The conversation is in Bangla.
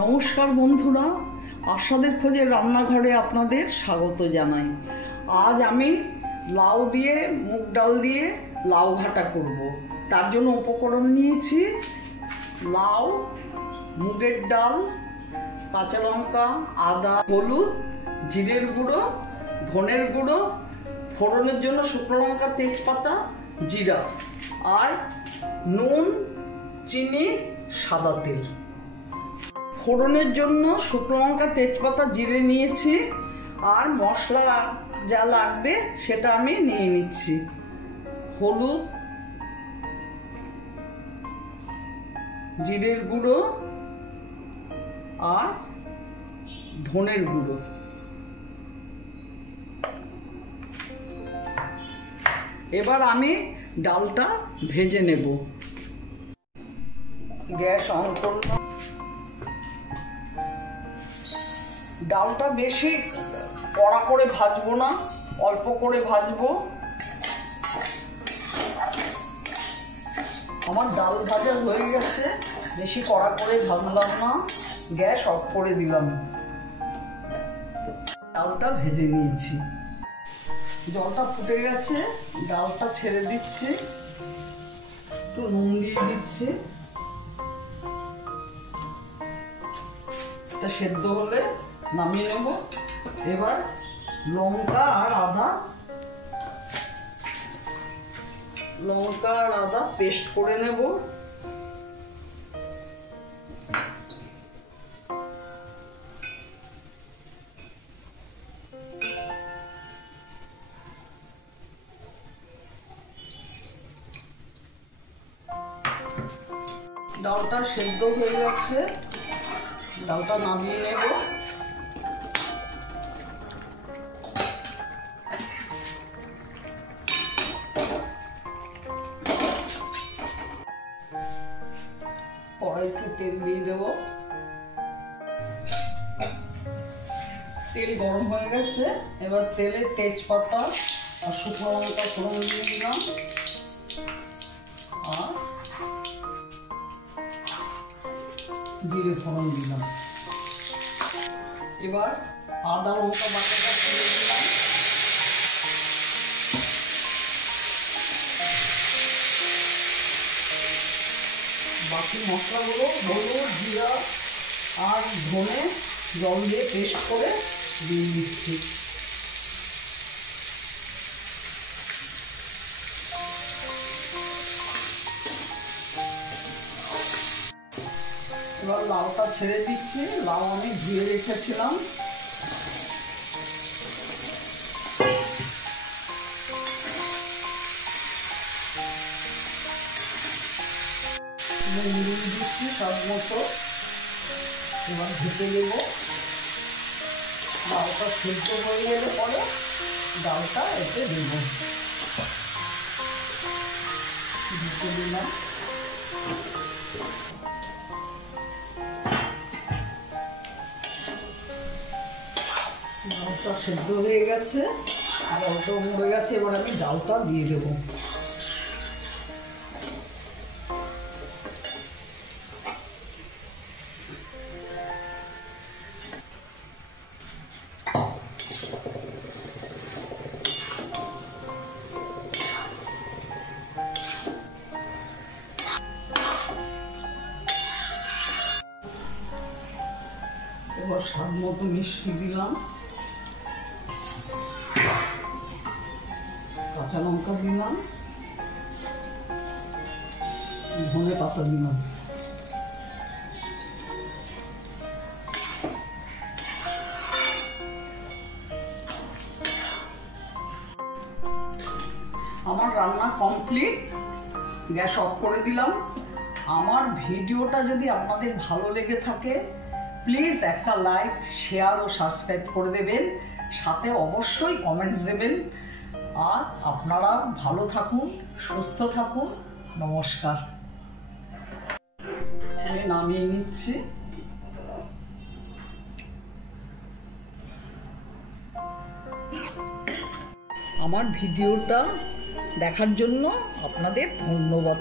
নমস্কার বন্ধুরা, আশাদের খোঁজে রান্নাঘরে আপনাদের স্বাগত জানাই। আজ আমি লাউ দিয়ে মুগ ডাল দিয়ে লাউ ঘাটা করব। তার জন্য উপকরণ নিয়েছি লাউ, মুগের ডাল, কাঁচা লঙ্কা, আদা, হলুদ, জিরের গুঁড়ো, ধনের গুঁড়ো, ফোড়নের জন্য শুকনো লঙ্কা, তেজপাতা, জিরা আর নুন, চিনি, সাদা তেল। ফোড়নের জন্য শুকনো লঙ্কা, তেজপাতা, জিরে নিয়েছি আর মশলা যা লাগবে সেটা আমি নিয়ে নিচ্ছি। হলুদ, জিরের গুঁড়ো আর ধনের গুঁড়ো। এবার আমি ডালটা ভেজে নেব। গ্যাস অন করলাম। ডালটা বেশি কড়া করে ভাজবো না, অল্প করে ভাজবো। আমার ডাল ভাজা হয়ে গেছে, বেশি কড়া করে ভাজলাম না, গ্যাস অফ করে দিলাম। ডালটা ভেজে নিয়েছি, জলটা ফুটে গেছে, ডালটা ছেড়ে দিচ্ছি, একটু নুন দিয়ে দিচ্ছি। তা সেদ্ধ হলে নামিয়ে নেব। এবার লঙ্কা আর আদা পেস্ট করে নেব। ডালটা সেদ্ধ হয়ে যাচ্ছে, ডালটা নামিয়ে নেব। কড়াইতে তেল দিয়ে দেব। তেল গরম হয়ে গেছে, এবার তেলে তেজপাতা আর শুকনো লঙ্কা ফোড়ন দিয়ে দিলাম আর জিরে ফোড়ন দিলাম। এবার আদা লঙ্কা বাটাটা ছেড়ে দিলাম। বাকি মশলাগুলো হলুদ, জিরা আর ধনে জল দিয়ে পেস্ট করে দিয়ে দিচ্ছি। এবার লাউটা ছেড়ে দিচ্ছি। লাউ আমি ধুয়ে রেখেছিলাম। নুন দিচ্ছি স্বাদ মতো। এবার ঢেকে দেবো। লাউটা সেদ্ধ হয়ে গেলে পরে ডালটা এতে দেবো। ঢেকে দিলাম। ডালটা সেদ্ধ হয়ে গেছে, জলটা মরে গেছে। এবার আমি ডালটা দিয়ে দেবো। এবার স্বাদ মতো মিষ্টি দিলাম, কাঁচা লঙ্কা দিলাম, ধনে পাতা দিলাম। আমার রান্না কমপ্লিট, গ্যাস অফ করে দিলাম। আমার ভিডিওটা যদি আপনাদের ভালো লেগে থাকে প্লিজ একটা লাইক, শেয়ার ও সাবস্ক্রাইব করে দেবেন, সাথে অবশ্যই কমেন্টস দেবেন। আর আপনারা ভালো থাকুন, সুস্থ থাকুন। নমস্কার। আমি নামিয়ে নিচ্ছি। আমার ভিডিওটা দেখার জন্য আপনাদের ধন্যবাদ।